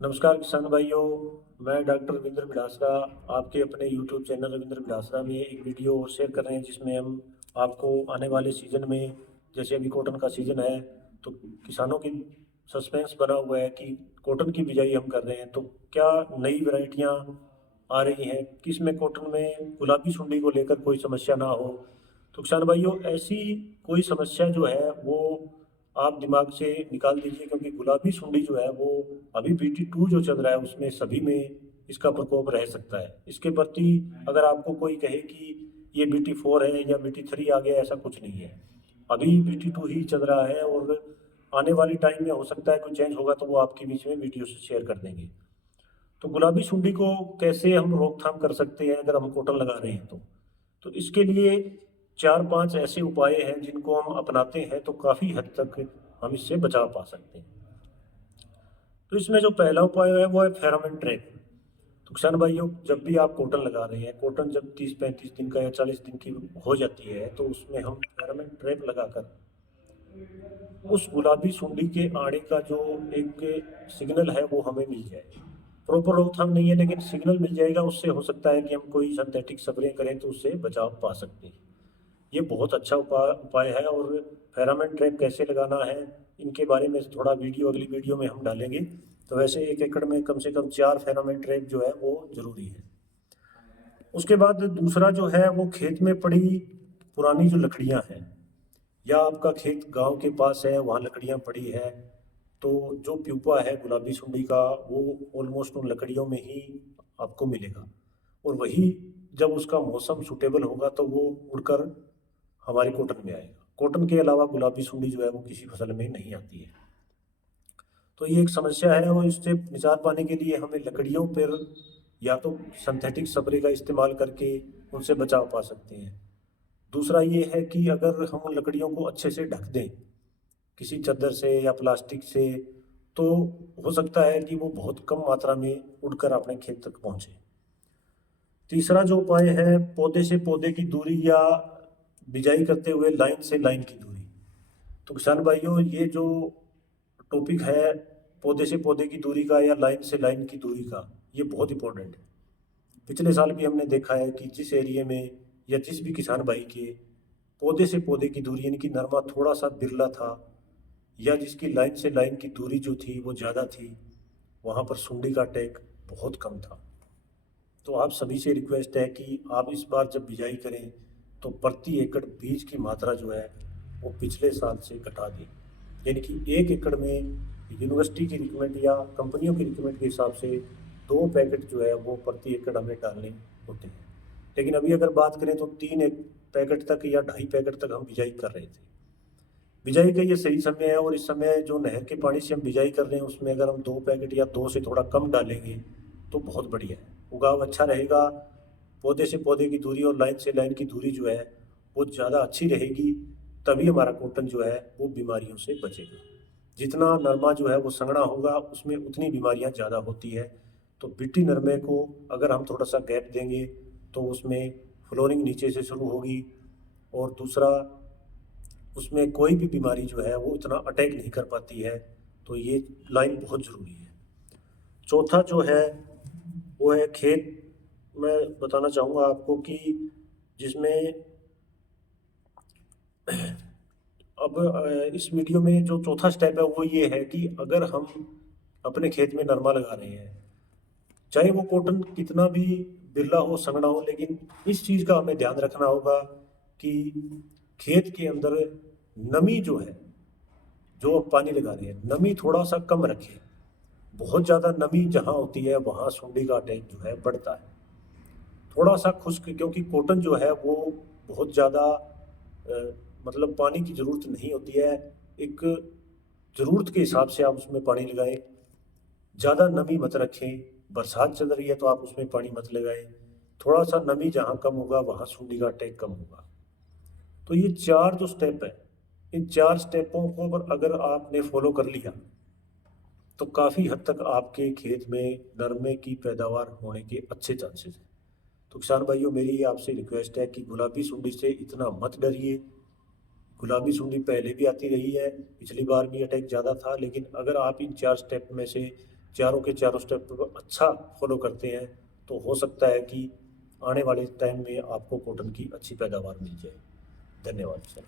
नमस्कार किसान भाइयों। मैं डॉक्टर रविंद्र बिडासरा आपके अपने यूट्यूब चैनल रविंद्र बिडासरा में एक वीडियो और शेयर कर रहे हैं, जिसमें हम आपको आने वाले सीज़न में, जैसे अभी कॉटन का सीज़न है, तो किसानों की सस्पेंस बना हुआ है कि कॉटन की बिजाई हम कर रहे हैं तो क्या नई वैरायटियाँ आ रही हैं, किस में कॉटन में गुलाबी सुंडी को लेकर कोई समस्या ना हो। तो किसान भाइयों, ऐसी कोई समस्या जो है वो आप दिमाग से निकाल दीजिए, क्योंकि गुलाबी सुंडी जो है वो अभी BT2 जो चल रहा है उसमें सभी में इसका प्रकोप रह सकता है। इसके प्रति अगर आपको कोई कहे कि ये BT4 है या BT3 आ गया, ऐसा कुछ नहीं है। अभी BT2 ही चल रहा है और आने वाली टाइम में हो सकता है कोई चेंज होगा तो वो आपके बीच में वीडियो से शेयर कर देंगे। तो गुलाबी सुंडी को कैसे हम रोकथाम कर सकते हैं अगर हम कॉटन लगा रहे हैं तो इसके लिए 4-5 ऐसे उपाय हैं जिनको हम अपनाते हैं तो काफ़ी हद तक हम इससे बचाव पा सकते हैं। तो इसमें जो पहला उपाय है वो है फेरोमोन ट्रैप। तो किसान भाइयों, जब भी आप कॉटन लगा रहे हैं, कॉटन जब 30-35 दिन का या 40 दिन की हो जाती है तो उसमें हम फेरोमोन ट्रैप लगाकर उस गुलाबी सुंडी के आने का जो एक सिग्नल है वो हमें मिल जाए। प्रॉपर रोकथाम नहीं है लेकिन सिग्नल मिल जाएगा, उससे हो सकता है कि हम कोई सिंथेटिक स्प्रे करें तो उससे बचाव पा सकते हैं। ये बहुत अच्छा उपाय है। और फेरोमोन ट्रैप कैसे लगाना है इनके बारे में थोड़ा वीडियो अगली वीडियो में हम डालेंगे। तो वैसे 1 एकड़ में कम से कम 4 फेरोमोन ट्रैप जो है वो ज़रूरी है। उसके बाद दूसरा जो है वो खेत में पड़ी पुरानी जो लकड़ियां हैं, या आपका खेत गांव के पास है वहाँ लकड़ियां पड़ी है, तो जो प्यूपा है गुलाबी सुंडी का वो ऑलमोस्ट उन लकड़ियों में ही आपको मिलेगा। और वही जब उसका मौसम सूटेबल होगा तो वो उड़कर हमारी कॉटन में आएगा। कॉटन के अलावा गुलाबी सुंडी जो है वो किसी फसल में नहीं आती है। तो ये एक समस्या है और इससे निजात पाने के लिए हमें लकड़ियों पर या तो सिंथेटिक स्प्रे का इस्तेमाल करके उनसे बचाव पा सकते हैं। दूसरा ये है कि अगर हम उन लकड़ियों को अच्छे से ढक दें किसी चादर से या प्लास्टिक से, तो हो सकता है कि वो बहुत कम मात्रा में उड़कर अपने खेत तक पहुंचे। तीसरा जो उपाय है, पौधे से पौधे की दूरी या बिजाई करते हुए लाइन से लाइन की दूरी। तो किसान भाइयों, ये जो टॉपिक है पौधे से पौधे की दूरी का या लाइन से लाइन की दूरी का, ये बहुत इंपॉर्टेंट है। पिछले साल भी हमने देखा है कि जिस एरिया में या जिस भी किसान भाई के पौधे से पौधे की दूरी यानी कि नरमा थोड़ा सा बिरला था, या जिसकी लाइन से लाइन की दूरी जो थी वो ज़्यादा थी, वहाँ पर सुंडी का अटैक बहुत कम था। तो आप सभी से रिक्वेस्ट है कि आप इस बार जब बिजाई करें तो प्रति एकड़ बीज की मात्रा जो है वो पिछले साल से घटा दें। यानी कि 1 एकड़ में यूनिवर्सिटी की रिकमेंड या कंपनियों की रिकमेंड के हिसाब से 2 पैकेट जो है वो प्रति एकड़ हमें डालने होते हैं। लेकिन अभी अगर बात करें तो 3 पैकेट तक या 2.5 पैकेट तक हम बिजाई कर रहे थे। बिजाई का ये सही समय है और इस समय जो नहर के पानी से हम बिजाई कर रहे हैं उसमें अगर हम 2 पैकेट या 2 से थोड़ा कम डालेंगे तो बहुत बढ़िया है, उगाव अच्छा रहेगा। पौधे से पौधे की दूरी और लाइन से लाइन की दूरी जो है वो ज़्यादा अच्छी रहेगी, तभी हमारा कॉटन जो है वो बीमारियों से बचेगा। जितना नरमा जो है वो संघना होगा उसमें उतनी बीमारियां ज़्यादा होती है। तो बिट्टी नरमे को अगर हम थोड़ा सा गैप देंगे तो उसमें फ्लोरिंग नीचे से शुरू होगी, और दूसरा उसमें कोई भी बीमारी जो है वो इतना अटैक नहीं कर पाती है। तो ये लाइन बहुत ज़रूरी है। चौथा जो है वो है खेत। मैं बताना चाहूँगा आपको कि जिसमें अब इस वीडियो में जो चौथा स्टेप है वो ये है कि अगर हम अपने खेत में नरमा लगा रहे हैं, चाहे वो कॉटन कितना भी बिरला हो संगना हो, लेकिन इस चीज़ का हमें ध्यान रखना होगा कि खेत के अंदर नमी जो है, जो हम पानी लगा रहे हैं, नमी थोड़ा सा कम रखें। बहुत ज़्यादा नमी जहाँ होती है वहाँ सुंडी का अटैक जो है बढ़ता है। थोड़ा सा खुश्क, क्योंकि कॉटन जो है वो बहुत ज़्यादा मतलब पानी की ज़रूरत नहीं होती है। एक ज़रूरत के हिसाब से आप उसमें पानी लगाएं, ज़्यादा नमी मत रखें। बरसात चल रही है तो आप उसमें पानी मत लगाएं। थोड़ा सा नमी जहाँ कम होगा वहाँ सुंडी का अटैक कम होगा। तो ये 4 जो स्टेप है, इन 4 स्टेपों को अगर आपने फॉलो कर लिया तो काफ़ी हद तक आपके खेत में नरमे की पैदावार होने के अच्छे चांसेस हैं। तो किसान भाइयों, मेरी आपसे रिक्वेस्ट है कि गुलाबी सुंडी से इतना मत डरिए। गुलाबी सुंडी पहले भी आती रही है, पिछली बार भी अटैक ज़्यादा था, लेकिन अगर आप इन 4 स्टेप में से चारों के चारों स्टेप अच्छा फॉलो करते हैं तो हो सकता है कि आने वाले टाइम में आपको कॉटन की अच्छी पैदावार मिल जाए। धन्यवाद सर।